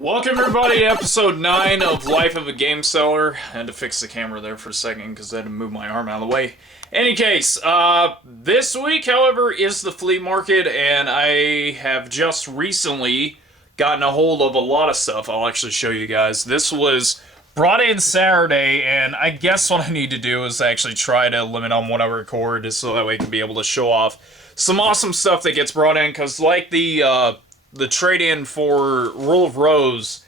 Welcome everybody to episode 9 of Life of a Game Seller. I had to fix the camera there for a second because I had to move my arm out of the way. Any case, this week, however, is the flea market, and I have just recently gotten a hold of a lot of stuff. I'll actually show you guys. This was brought in Saturday, and I guess what I need to do is actually try to limit on what I record just so that way I can be able to show off some awesome stuff that gets brought in, because like the trade-in for Rule of Rose,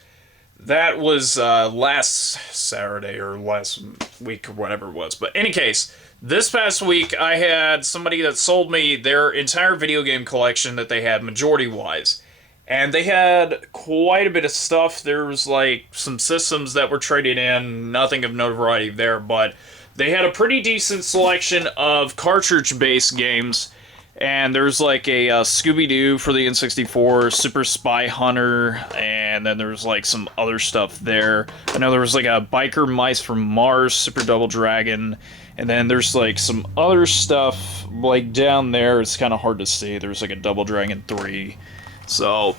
that was last Saturday or last week or whatever it was. But in any case, this past week I had somebody that sold me their entire video game collection that they had majority-wise. And they had quite a bit of stuff. There was like some systems that were traded in, nothing of notoriety there, but they had a pretty decent selection of cartridge-based games. And there's like a Scooby-Doo for the N64, Super Spy Hunter, and then there's like some other stuff there. I know there was like a Biker Mice from Mars, Super Double Dragon, and then there's like some other stuff like down there. It's kind of hard to see. There's like a Double Dragon 3. So,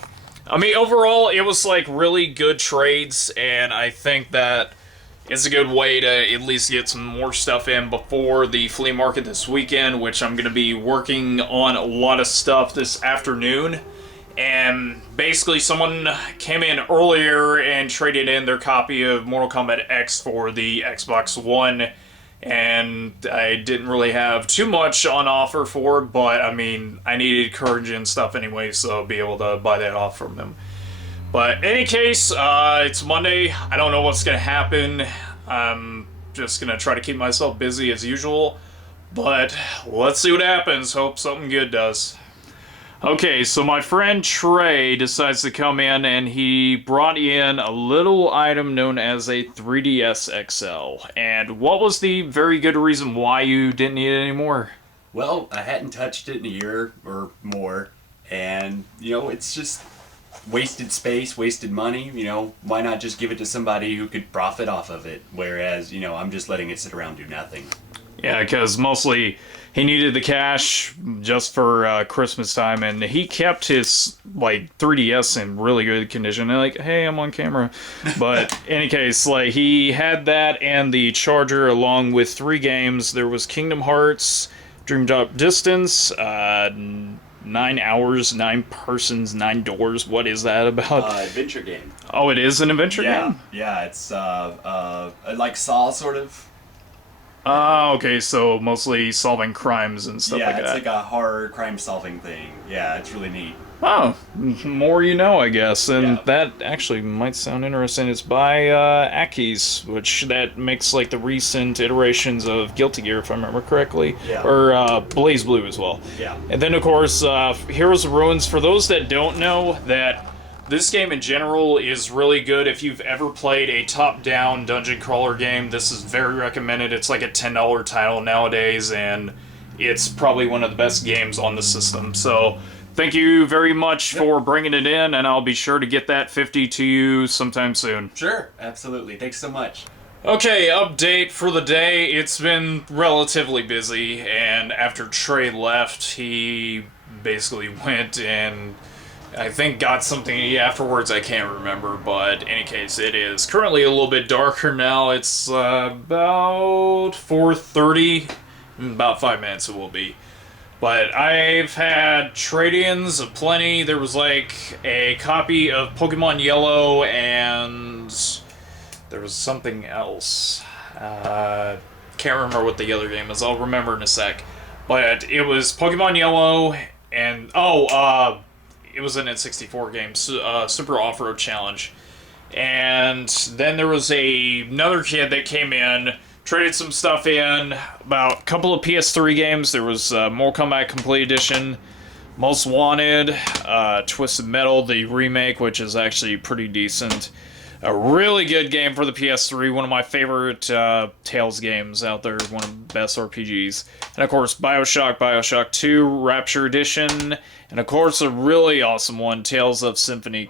I mean, overall, it was like really good trades, and I think that it's a good way to at least get some more stuff in before the flea market this weekend, which I'm going to be working on a lot of stuff this afternoon. And basically someone came in earlier and traded in their copy of Mortal Kombat X for the Xbox One. And I didn't really have too much on offer for it, but I mean, I needed courage and stuff anyway, so I'll be able to buy that off from them. But in any case, it's Monday. I don't know what's going to happen. I'm just going to try to keep myself busy as usual. But let's see what happens. Hope something good does. Okay, so my friend Trey decides to come in, and he brought in a little item known as a 3DS XL. And what was the very good reason why you didn't need it anymore? Well, I hadn't touched it in a year or more. And, it's just wasted space, wasted money. Why not just give it to somebody who could profit off of it? Whereas, I'm just letting it sit around do nothing. Yeah, because mostly he needed the cash just for Christmas time, and he kept his 3DS in really good condition. And hey, I'm on camera. But in any case, he had that and the charger along with 3 games. There was Kingdom Hearts, Dream Drop Distance, 9 hours, 9 persons, 9 doors. What is that about? Adventure game. Oh, it is an adventure game? Yeah, it's like Saw, sort of. Oh, okay, so mostly solving crimes and stuff like that. Yeah, it's like a horror crime-solving thing. Yeah, it's really neat. Oh, more you know, I guess. And yeah. That actually might sound interesting. It's by Aki's, which that makes the recent iterations of Guilty Gear, if I remember correctly. Yeah. Or BlazBlue as well. Yeah. And then, of course, Heroes of Ruins. For those that don't know, that this game in general is really good. If you've ever played a top-down dungeon crawler game, this is very recommended. It's like a $10 title nowadays, and it's probably one of the best games on the system. So thank you very much for bringing it in, and I'll be sure to get that 50 to you sometime soon. Sure, absolutely. Thanks so much. Okay, update for the day. It's been relatively busy, and after Trey left, he basically went and I think got something afterwards. I can't remember, but in any case, it is currently a little bit darker now. It's about 4:30. In about 5 minutes it will be. But I've had trade-ins aplenty. There was a copy of Pokemon Yellow, and there was something else. Can't remember what the other game is. I'll remember in a sec. But it was Pokemon Yellow, and it was an N64 game, Super Off-Road Challenge. And then there was another kid that came in, traded some stuff in, about a couple of PS3 games. There was Mortal Kombat Complete Edition, Most Wanted, Twisted Metal, the remake, which is actually pretty decent. A really good game for the PS3, one of my favorite Tales games out there, one of the best RPGs. And of course, Bioshock 2, Rapture Edition, and of course a really awesome one, Tales of Symphony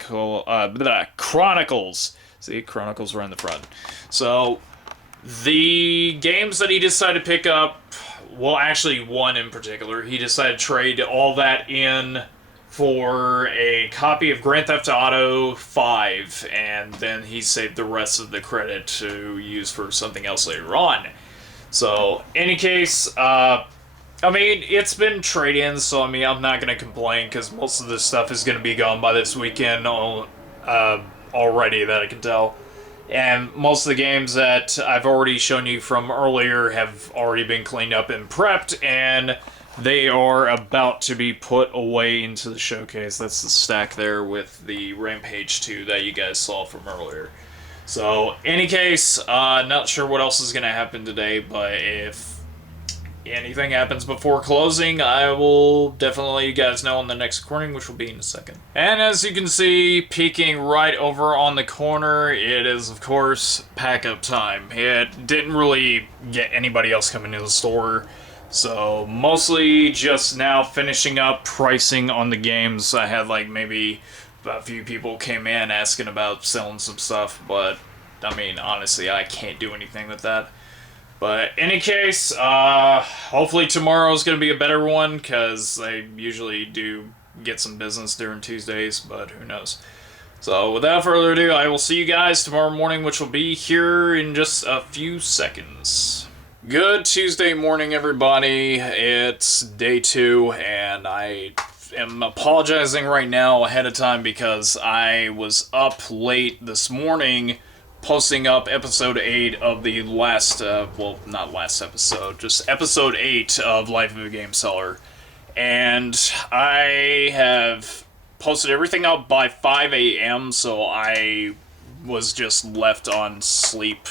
Chronicles. See, Chronicles right in the front. So, the games that he decided to pick up, well, actually one in particular, he decided to trade all that in for a copy of Grand Theft Auto 5, and then he saved the rest of the credit to use for something else later on. So, any case, I mean, it's been trade-ins, so I mean, I'm not going to complain because most of this stuff is going to be gone by this weekend already, that I can tell. And most of the games that I've already shown you from earlier have already been cleaned up and prepped, and they are about to be put away into the showcase. That's the stack there with the Rampage 2 that you guys saw from earlier. So, any case, not sure what else is going to happen today, but if anything happens before closing, I will definitely let you guys know on the next recording, which will be in a second. And as you can see, peeking right over on the corner, it is, of course, pack-up time. It didn't really get anybody else coming to the store, so mostly just now finishing up pricing on the games. I had, like, maybe a few people came in asking about selling some stuff, but, I mean, honestly, I can't do anything with that. But any case, hopefully tomorrow's going to be a better one, because I usually do get some business during Tuesdays, but who knows. So without further ado, I will see you guys tomorrow morning, which will be here in just a few seconds. Good Tuesday morning, everybody. It's day 2, and I am apologizing right now ahead of time because I was up late this morning posting up episode 8 of the last, well, not last episode, just episode 8 of Life of a Game Seller. And I have posted everything up by 5 a.m., so I was just left on sleep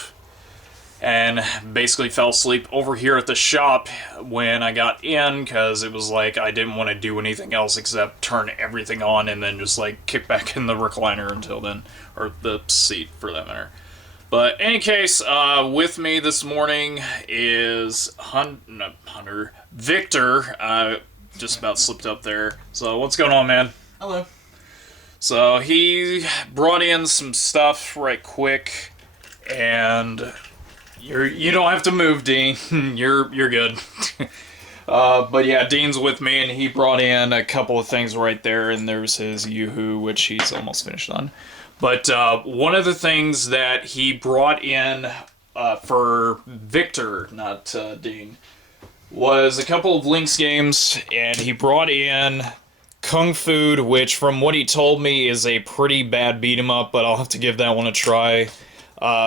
and basically fell asleep over here at the shop when I got in, because it was like I didn't want to do anything else except turn everything on and then just like kick back in the recliner until then, or the seat for that matter. But any case, with me this morning is Victor. Just about slipped up there. So what's going on, man? Hello. So he brought in some stuff right quick, and you don't have to move, Dean. you're good. But yeah, Dean's with me, and he brought in a couple of things right there, and there's his Yoo-Hoo, which he's almost finished on. But one of the things that he brought in for Victor, not Dean, was a couple of Lynx games, and he brought in Kung Fu, which from what he told me is a pretty bad beat-em-up, but I'll have to give that one a try.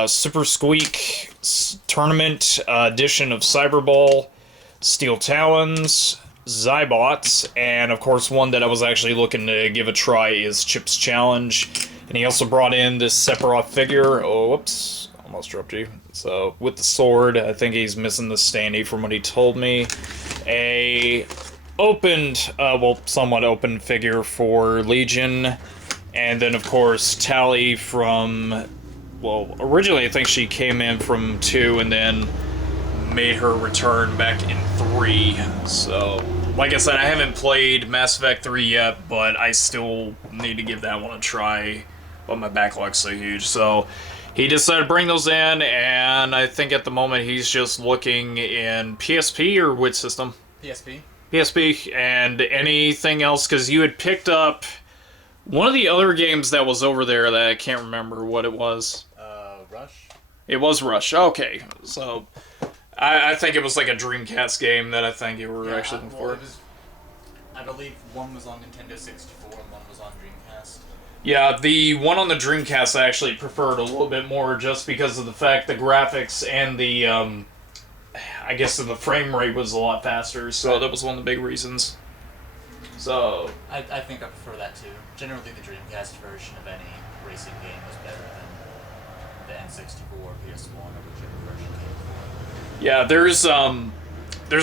Super Squeak Tournament edition of Cyberball, Steel Talons, Zybots, and of course one that I was actually looking to give a try is Chip's Challenge. And he also brought in this Sephiroth figure. Oh, whoops. Almost dropped you. So, with the sword, I think he's missing the standee from what he told me. A opened, well, somewhat open figure for Legion. And then, of course, Tally from, well, originally I think she came in from 2 and then made her return back in 3. So, like I said, I haven't played Mass Effect 3 yet, but I still need to give that one a try. But my backlog's so huge. So he decided to bring those in, and I think at the moment he's just looking in PSP or which system? PSP. PSP, and anything else, because you had picked up one of the other games that was over there that I can't remember what it was. Rush? It was Rush. Okay. So I think it was like a Dreamcast game that I think you were actually looking for. I believe one was on Nintendo 64 and one was on Dreamcast. Yeah, the one on the Dreamcast I actually preferred a little bit more just because of the fact the graphics and the, I guess the frame rate was a lot faster, so that was one of the big reasons. So I think I prefer that too. Generally the Dreamcast version of any racing game was better than the N64 or PS1 or whichever version came before. yeah, there's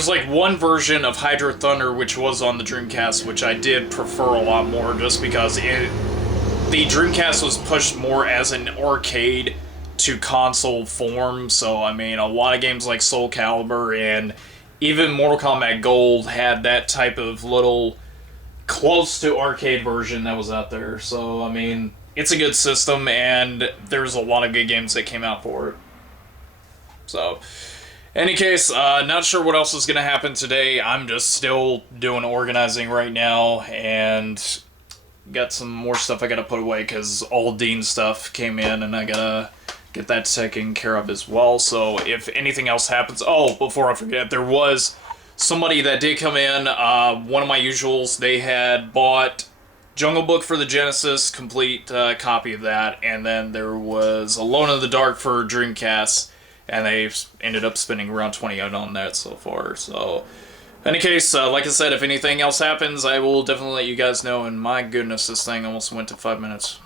like one version of Hydro Thunder which was on the Dreamcast which I did prefer a lot more just because the Dreamcast was pushed more as an arcade to console form, so I mean a lot of games like Soul Calibur and even Mortal Kombat Gold had that type of little close to arcade version that was out there. So I mean it's a good system and there's a lot of good games that came out for it. So any case, not sure what else is going to happen today. I'm just still doing organizing right now, and got some more stuff I gotta put away because all Dean stuff came in, and I gotta get that taken care of as well. So if anything else happens, oh, before I forget, there was somebody that did come in. One of my usuals, they had bought Jungle Book for the Genesis, complete copy of that, and then there was Alone in the Dark for Dreamcast, and they ended up spending around 28 on that so far. So, in any case, like I said, if anything else happens, I will definitely let you guys know, and my goodness, this thing almost went to 5 minutes.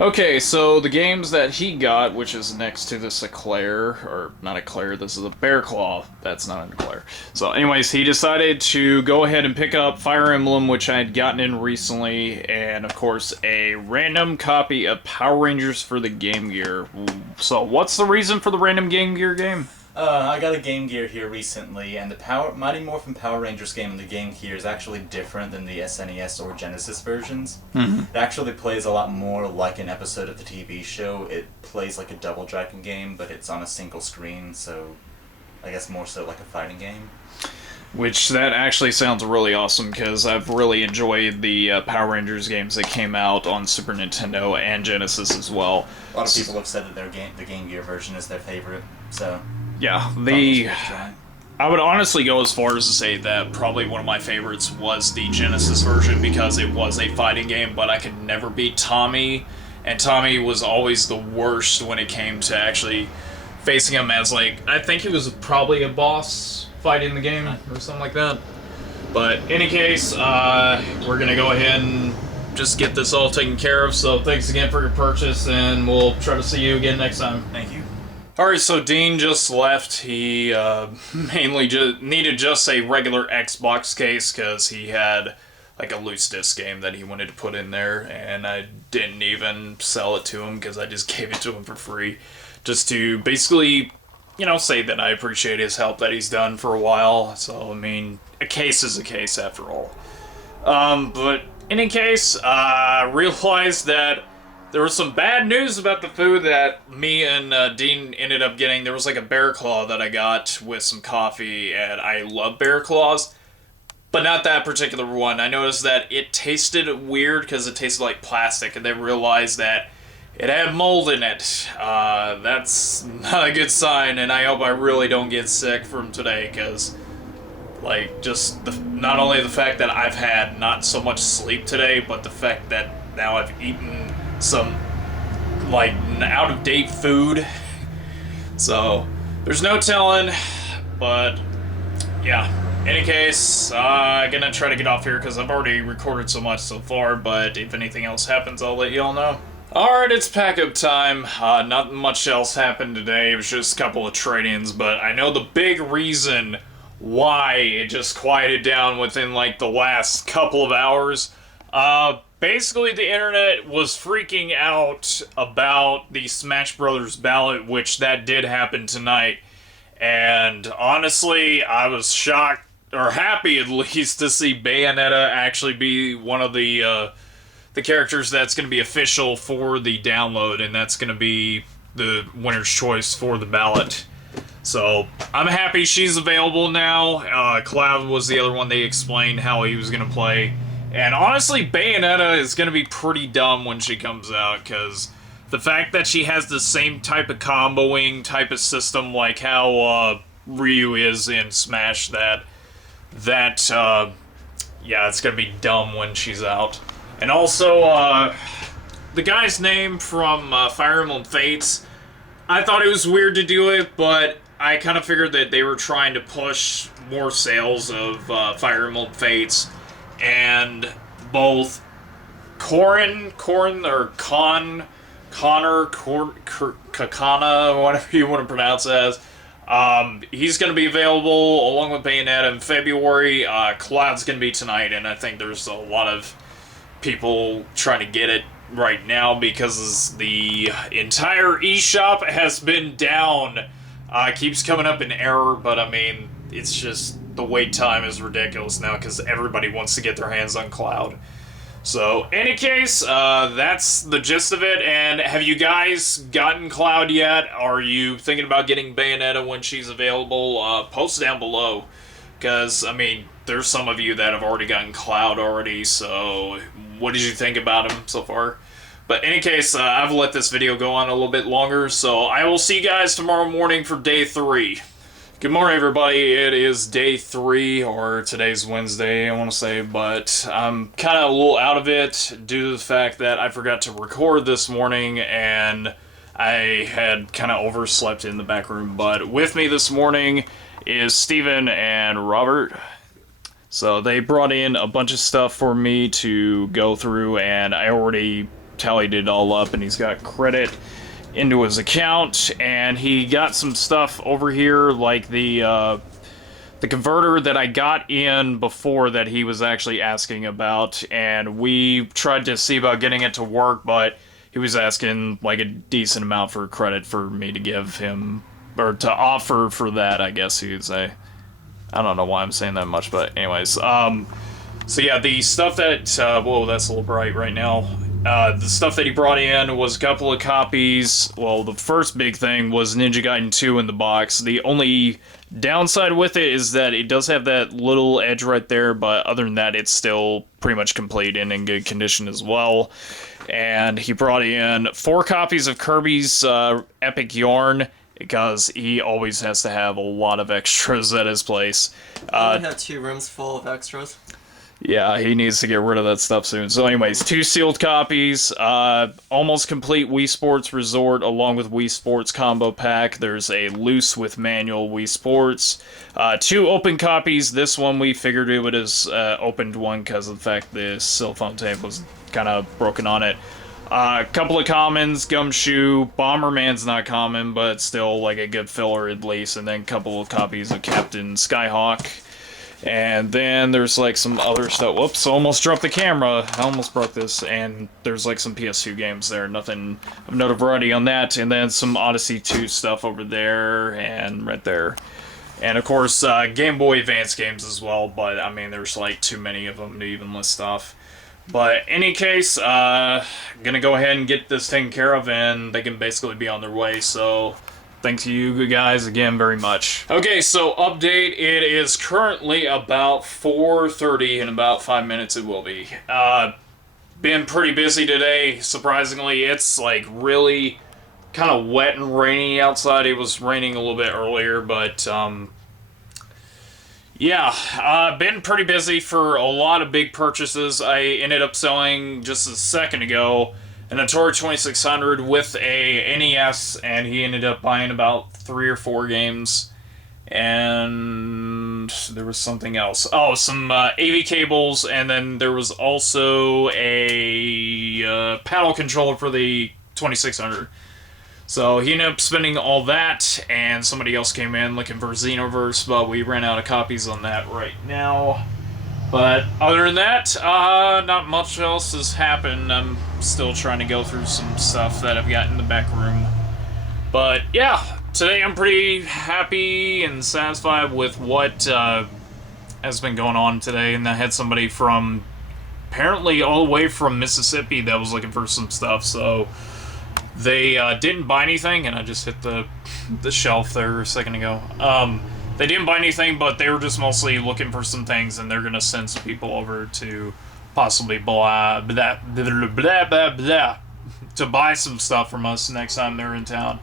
Okay, so the games that he got, which is next to this eclair, or not eclair, this is a bear claw. That's not an eclair. So anyways, he decided to go ahead and pick up Fire Emblem, which I had gotten in recently, and of course a random copy of Power Rangers for the Game Gear. So what's the reason for the random Game Gear game? I got a Game Gear here recently, and the Mighty Morphin Power Rangers game in the Game Gear is actually different than the SNES or Genesis versions. Mm-hmm. It actually plays a lot more like an episode of the TV show. It plays like a Double Dragon game, but it's on a single screen, so I guess more so like a fighting game. Which, that actually sounds really awesome, because I've really enjoyed the Power Rangers games that came out on Super Nintendo and Genesis as well. A lot of people have said that the Game Gear version is their favorite, so... Yeah, I would honestly go as far as to say that probably one of my favorites was the Genesis version, because it was a fighting game, but I could never beat Tommy, and Tommy was always the worst when it came to actually facing him as, like, I think he was probably a boss fighting the game or something like that. But in any case, we're gonna go ahead and just get this all taken care of, so thanks again for your purchase, and we'll try to see you again next time. Thank you. Alright, so Dean just left. He mainly just needed just a regular Xbox case because he had like a loose disc game that he wanted to put in there, and I didn't even sell it to him because I just gave it to him for free, just to basically, you know, say that I appreciate his help that he's done for a while. So, I mean, a case is a case after all. But in any case, I realized that there was some bad news about the food that me and Dean ended up getting. There was like a bear claw that I got with some coffee, and I love bear claws, but not that particular one. I noticed that it tasted weird because it tasted like plastic, and then realized that it had mold in it. That's not a good sign, and I hope I really don't get sick from today, because like, just not only the fact that I've had not so much sleep today, but the fact that now I've eaten some like out-of-date food, so there's no telling. But yeah, in any case, gonna try to get off here because I've already recorded so much so far, but if anything else happens, I'll let you all know. Alright, it's pack-up time. Not much else happened today. It was just a couple of trade-ins, but I know the big reason why it just quieted down within like the last couple of hours. Basically, the internet was freaking out about the Smash Brothers ballot, which that did happen tonight. And honestly, I was shocked, or happy at least, to see Bayonetta actually be one of the characters that's going to be official for the download, and that's going to be the winner's choice for the ballot. So, I'm happy she's available now. Cloud was the other one they explained how he was going to play. And honestly, Bayonetta is going to be pretty dumb when she comes out, because the fact that she has the same type of comboing type of system like how Ryu is in Smash, yeah, it's going to be dumb when she's out. And also, the guy's name from Fire Emblem Fates, I thought it was weird to do it, but I kind of figured that they were trying to push more sales of Fire Emblem Fates. And both Connor, Kakana, whatever you want to pronounce it as, he's going to be available along with Bayonetta in February. Cloud's going to be tonight, and I think there's a lot of people trying to get it right now because the entire eShop has been down. Keeps coming up in error, but I mean, it's just the wait time is ridiculous now because everybody wants to get their hands on Cloud. So, any case, that's the gist of it. And have you guys gotten Cloud yet? Are you thinking about getting Bayonetta when she's available? Post down below. Because, I mean, there's some of you that have already gotten Cloud already, so what did you think about him so far? But in any case, I've let this video go on a little bit longer, so I will see you guys tomorrow morning for day 3. Good morning, everybody. It is day 3, or today's Wednesday, I want to say, but I'm kind of a little out of it due to the fact that I forgot to record this morning, and I had kind of overslept in the back room. But with me this morning is Steven and Robert. So they brought in a bunch of stuff for me to go through, and I already tallied it all up, and he's got credit into his account, and he got some stuff over here like the converter that I got in before that he was actually asking about, and we tried to see about getting it to work, but he was asking like a decent amount for credit for me to give him, or to offer for that, I guess you'd say. I don't know why I'm saying that much, but anyways, so yeah, the stuff that, whoa, that's a little bright right now. The stuff that he brought in was a couple of copies. Well, the first big thing was Ninja Gaiden 2 in the box. The only downside with it is that it does have that little edge right there, but other than that, it's still pretty much complete and in good condition as well. And he brought in 4 copies of Kirby's Epic Yarn, because he always has to have a lot of extras at his place. I have 2 rooms full of extras. Yeah, he needs to get rid of that stuff soon. So anyways, 2 sealed copies, almost complete Wii Sports Resort along with Wii Sports Combo Pack. There's a loose with manual Wii Sports. 2 open copies. This one we figured it would as opened one because of the fact the cell phone tape was kind of broken on it. A couple of commons, Gumshoe, Bomberman's not common, but still like a good filler at least. And then a couple of copies of Captain Skyhawk. And then there's like some other stuff. Whoops, almost dropped the camera. I almost broke this. And there's like some PS2 games there. Nothing of notoriety on that. And then some Odyssey 2 stuff over there and right there. And of course, Game Boy Advance games as well. But I mean, there's like too many of them to even list off. But in any case, gonna go ahead and get this taken care of, and they can basically be on their way. So thank you guys again very much. Okay, so update. It is currently about 4:30. In about 5 minutes it will be. Been pretty busy today. Surprisingly, it's like really kind of wet and rainy outside. It was raining a little bit earlier, but yeah, been pretty busy for a lot of big purchases. I ended up selling just a second ago an Atari 2600 with a NES, and he ended up buying about 3 or 4 games. And there was something else. Oh, some AV cables, and then there was also a paddle controller for the 2600. So he ended up spending all that, and somebody else came in looking for Xenoverse, but we ran out of copies on that right now. But other than that, not much else has happened. I'm still trying to go through some stuff that I've got in the back room. But yeah, today I'm pretty happy and satisfied with what has been going on today. And I had somebody from, apparently all the way from Mississippi that was looking for some stuff, so they didn't buy anything, and I just hit the shelf there a second ago. They didn't buy anything, but they were just mostly looking for some things, and they're going to send some people over to possibly to buy some stuff from us next time they're in town.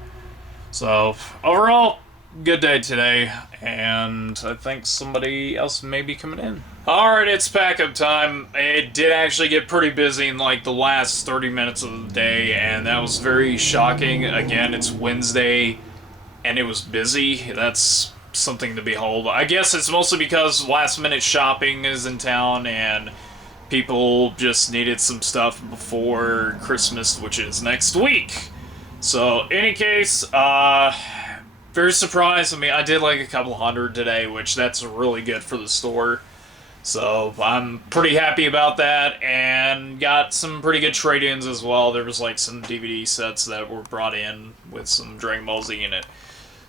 So, overall, good day today, and I think somebody else may be coming in. Alright, it's pack-up time. It did actually get pretty busy in like the last 30 minutes of the day, and that was very shocking. Again, it's Wednesday, and it was busy. That's something to behold. I guess it's mostly because last-minute shopping is in town, and people just needed some stuff before Christmas, which is next week. So, in any case, very surprised. I mean, I did like a couple hundred today, which that's really good for the store. So I'm pretty happy about that, and got some pretty good trade-ins as well. There was like some DVD sets that were brought in with some Dragon Ball Z in it.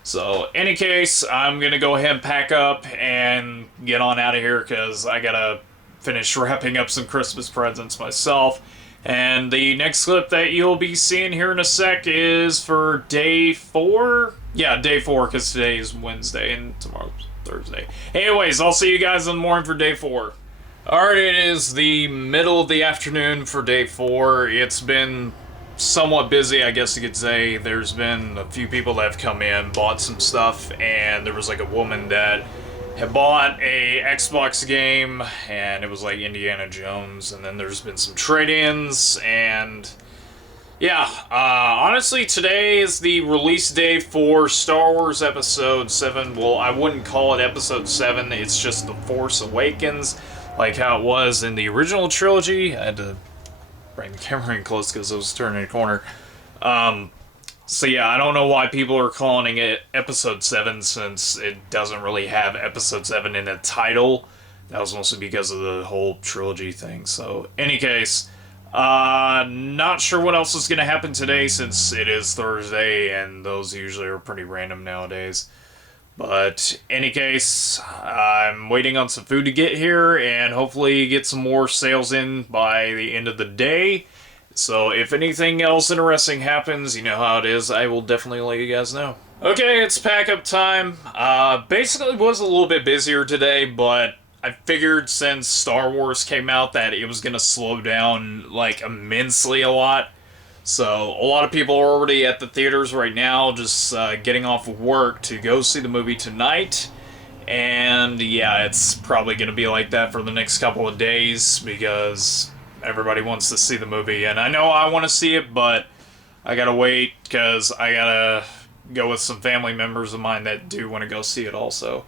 So, any case, I'm going to go ahead and pack up and get on out of here because I got to finish wrapping up some Christmas presents myself. And the next clip that you'll be seeing here in a sec is for day 4. Yeah, day 4, because today is Wednesday and tomorrow's Thursday. Anyways, I'll see you guys in the morning for day 4. Alright, it is the middle of the afternoon for day 4. It's been somewhat busy, I guess you could say. There's been a few people that have come in, bought some stuff, and there was like a woman that had bought a Xbox game, and it was like Indiana Jones, and then there's been some trade-ins, and yeah, honestly, today is the release day for Star Wars Episode 7. Well, I wouldn't call it Episode 7, it's just The Force Awakens, like how it was in the original trilogy. I had to bring the camera in close because I was turning a corner. So yeah, I don't know why people are calling it Episode 7 since it doesn't really have Episode 7 in the title. That was mostly because of the whole trilogy thing. So, any case, not sure what else is going to happen today since it is Thursday and those usually are pretty random nowadays. But, any case, I'm waiting on some food to get here and hopefully get some more sales in by the end of the day. So if anything else interesting happens, you know how it is, I will definitely let you guys know. Okay, it's pack up time. Basically was a little bit busier today, but I figured since Star Wars came out that it was going to slow down like immensely a lot. So a lot of people are already at the theaters right now, just getting off of work to go see the movie tonight. And yeah, it's probably going to be like that for the next couple of days because everybody wants to see the movie. And I know I want to see it, but I gotta wait because I gotta go with some family members of mine that do want to go see it also.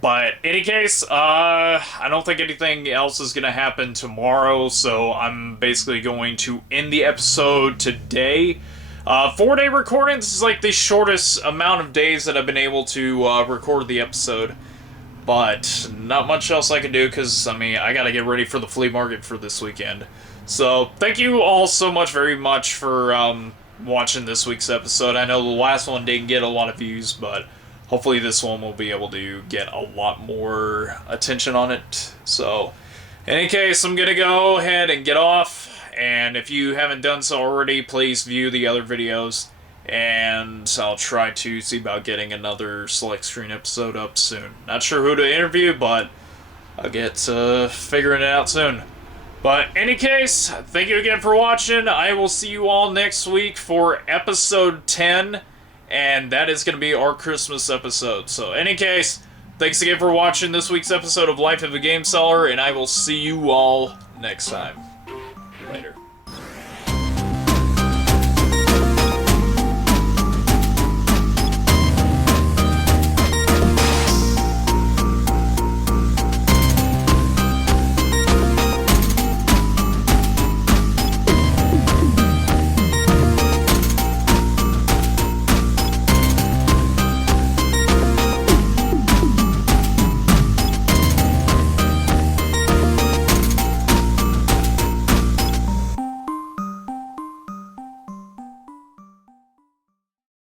But in any case, I don't think anything else is going to happen tomorrow, so I'm basically going to end the episode today. 4-day recording, this is like the shortest amount of days that I've been able to record the episode. But not much else I can do because, I mean, I got to get ready for the flea market for this weekend. So thank you all so much, very much for watching this week's episode. I know the last one didn't get a lot of views, but hopefully this one will be able to get a lot more attention on it. So, in any case, I'm going to go ahead and get off. And if you haven't done so already, please view the other videos. And I'll try to see about getting another select screen episode up soon. Not sure who to interview, but I'll get figuring it out soon. But in any case, thank you again for watching. I will see you all next week for episode 10. And that is going to be our Christmas episode. So, in any case, thanks again for watching this week's episode of Life of a Game Seller, and I will see you all next time. Later.